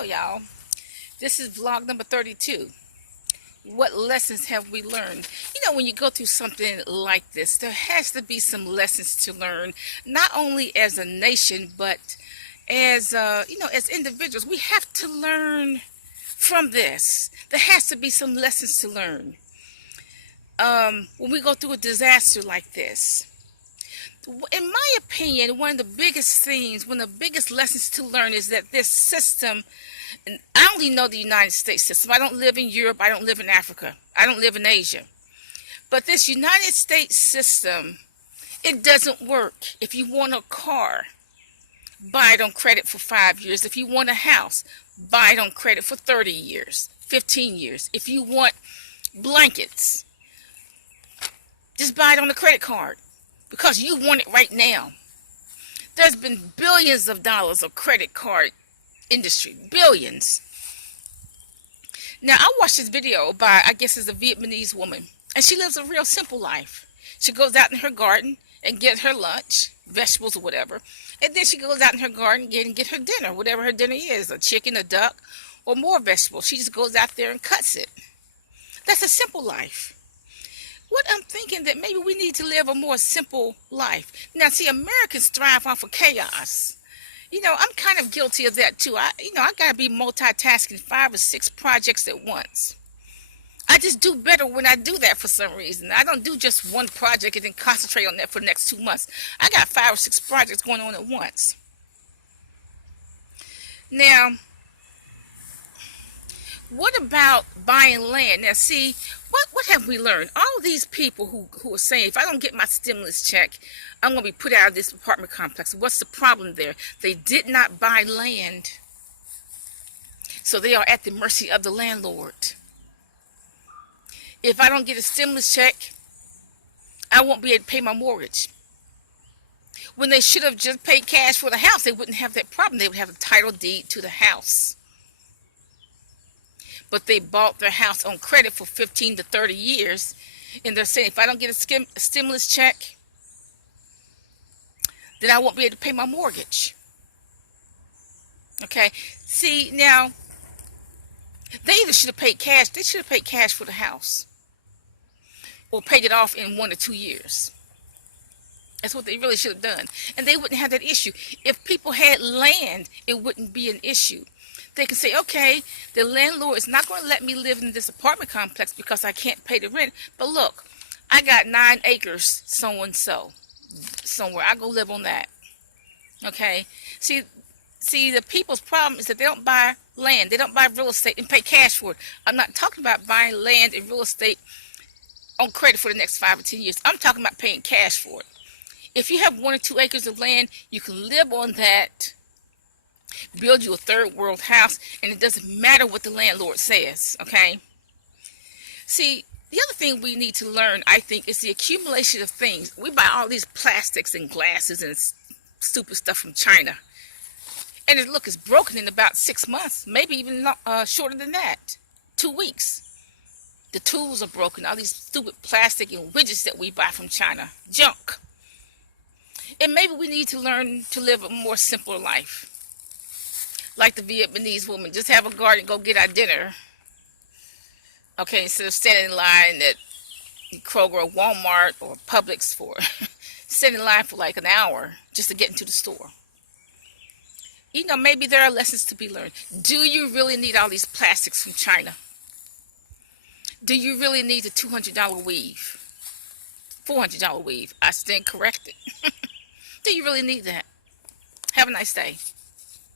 Hello, y'all. This is vlog number 32. What lessons have we learned? You know, when you go through something like this, there has to be some lessons to learn, not only as a nation, but as, as individuals. We have to learn from this. There has to be some lessons to learn. When we go through a disaster like this, in my opinion, one of the biggest things, one of the biggest lessons to learn is that this system, and I only know the United States system. I don't live in Europe. I don't live in Africa. I don't live in Asia. But this United States system, it doesn't work. If you want a car, buy it on credit for 5 years. If you want a house, buy it on credit for 30 years, 15 years. If you want blankets, just buy it on a credit card because you want it right now. There's been billions of dollars of credit card industry, billions. Now, I watched this video by, I guess it's a Vietnamese woman, and she lives a real simple life. She goes out in her garden and get her lunch, vegetables or whatever, and then she goes out in her garden and get her dinner, whatever her dinner is, a chicken, a duck, or more vegetables. She just goes out there and cuts it. That's a simple life. What I'm thinking that maybe we need to live a more simple life. Now, see, Americans thrive off of chaos. You know, I'm kind of guilty of that too. I got to be multitasking 5 or 6 projects at once. I just do better when I do that for some reason. I don't do just one project and then concentrate on that for the next 2 months. I got 5 or 6 projects going on at once. Now, what about buying land? Now, see, what have we learned? All these people who are saying, if I don't get my stimulus check, I'm going to be put out of this apartment complex. What's the problem there? They did not buy land, so they are at the mercy of the landlord. If I don't get a stimulus check, I won't be able to pay my mortgage. When they should have just paid cash for the house, they wouldn't have that problem. They would have a title deed to the house. But they bought their house on credit for 15 to 30 years, and they're saying, if I don't get a stimulus check, then I won't be able to pay my mortgage. Okay, see, now, they either should have paid cash, they should have paid cash for the house, or paid it off in 1 or 2 years. That's what they really should have done. And they wouldn't have that issue. If people had land, it wouldn't be an issue. They can say, okay, the landlord is not going to let me live in this apartment complex because I can't pay the rent. But look, I got 9 acres so-and-so somewhere. I go live on that. Okay? See, the people's problem is that they don't buy land. They don't buy real estate and pay cash for it. I'm not talking about buying land and real estate on credit for the next 5 or 10 years. I'm talking about paying cash for it. If you have 1 or 2 acres of land, you can live on that, build you a third world house, and it doesn't matter what the landlord says, okay? See, the other thing we need to learn, I think, is the accumulation of things. We buy all these plastics and glasses and stupid stuff from China. And look, it's broken in about 6 months, maybe even shorter than that, 2 weeks. The tools are broken, all these stupid plastic and widgets that we buy from China, junk. And maybe we need to learn to live a more simpler life. Like the Vietnamese woman, just have a garden, go get our dinner. Okay, instead of standing in line at Kroger or Walmart or Publix for, standing in line for like an hour just to get into the store. You know, maybe there are lessons to be learned. Do you really need all these plastics from China? Do you really need the $200 weave? $400 weave? I stand corrected. Do you really need that? Have a nice day.